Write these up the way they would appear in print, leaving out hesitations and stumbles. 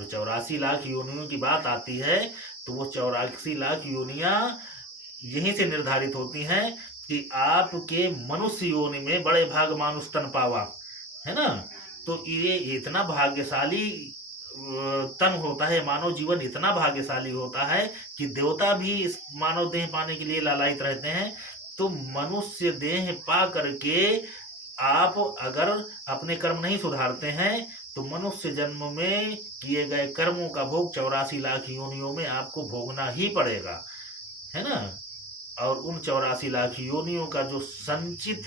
जो 84 लाख योनियों की बात आती है, तो वो 84 लाख योनियां यहीं से निर्धारित होती हैं कि आपके मनुष्य योनि में बड़े भाग मानुष तन पावा, है ना। तो ये इतना भाग्यशाली तन होता है, मानव जीवन इतना भाग्यशाली होता है कि देवता भी इस मानव देह पाने के लिए लालायित रहते हैं। तो मनुष्य देह पा करके आप अगर अपने कर्म नहीं सुधारते हैं, तो मनुष्य जन्म में किए गए कर्मों का भोग 84 लाख योनियों में आपको भोगना ही पड़ेगा, है ना। और उन 84 लाख योनियों का जो संचित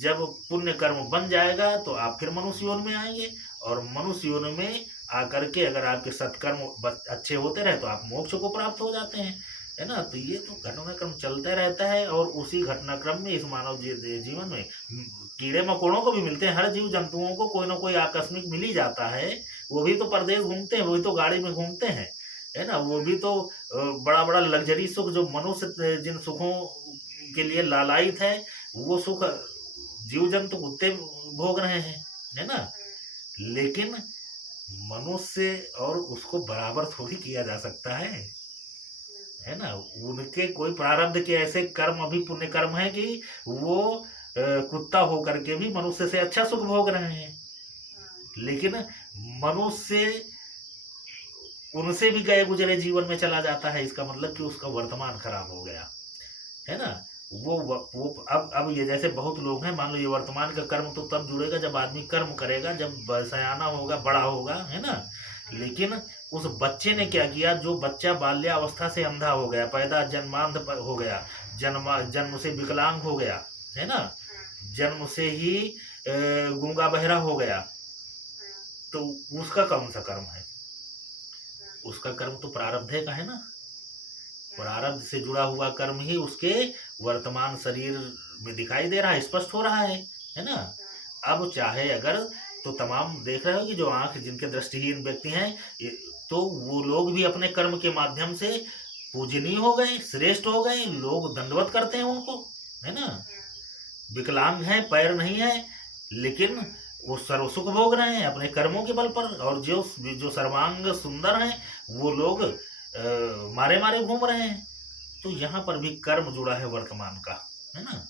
जब पुण्य कर्म बन जाएगा, तो आप फिर मनुष्य योनि में आएंगे, और मनुष्य योनि में आकर के अगर आपके सत्कर्म अच्छे होते रहे, तो आप मोक्ष को प्राप्त हो जाते हैं, है ना। तो ये तो घटनाक्रम चलता रहता है, और उसी घटनाक्रम में इस मानव जीवन में कीड़े मकोड़ों को भी मिलते हैं। हर जीव जंतुओं को कोई ना कोई आकस्मिक मिल ही जाता है। वो भी तो परदेश घूमते हैं, वो भी तो गाड़ी में घूमते हैं, है ना। वो भी तो बड़ा बड़ा लग्जरी सुख, जो मनुष्य जिन सुखों के लिए लालायित है, वो सुख जीव जंतु कुत्ते भोग रहे हैं, है ना। लेकिन मनुष्य और उसको बराबर थोड़ी किया जा सकता है ना। उनके कोई प्रारब्ध के ऐसे कर्म, अभी पुण्य कर्म है कि वो कुत्ता होकर के भी मनुष्य से अच्छा सुख भोग रहे हैं। लेकिन मनुष्य उनसे भी गए गुजरे जीवन में चला जाता है, इसका मतलब कि उसका वर्तमान खराब हो गया, है ना। वो अब ये जैसे बहुत लोग हैं, मान लो ये वर्तमान का कर्म तो तब जुड़ेगा जब आदमी कर्म करेगा, जब सयाना होगा, बड़ा होगा, है ना। लेकिन उस बच्चे ने क्या किया, जो बच्चा बाल्यावस्था से अंधा हो गया, पैदा जन्मांध हो गया, जन्म से विकलांग हो गया, है ना, जन्म से ही गूंगा बहरा हो गया, तो उसका कौन सा कर्म है? उसका कर्म तो प्रारब्ध का है ना। प्रारब्ध से जुड़ा हुआ कर्म ही उसके वर्तमान शरीर में दिखाई दे रहा है, स्पष्ट हो रहा है ना। अब चाहे अगर, तो तमाम देख रहे हो कि जो आंख जिनके दृष्टिहीन व्यक्ति हैं, तो वो लोग भी अपने कर्म के माध्यम से पूजनीय हो गए, श्रेष्ठ हो गए, लोग दंडवत करते हैं उनको, है ना। विकलांग है, पैर नहीं है, लेकिन वो सर्व सुख भोग रहे हैं अपने कर्मों के बल पर। और जो सर्वांग सुंदर हैं, वो लोग मारे मारे घूम रहे हैं। तो यहाँ पर भी कर्म जुड़ा है वर्तमान का, है ना।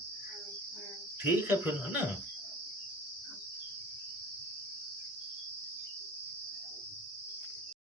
ठीक है फिर, है ना।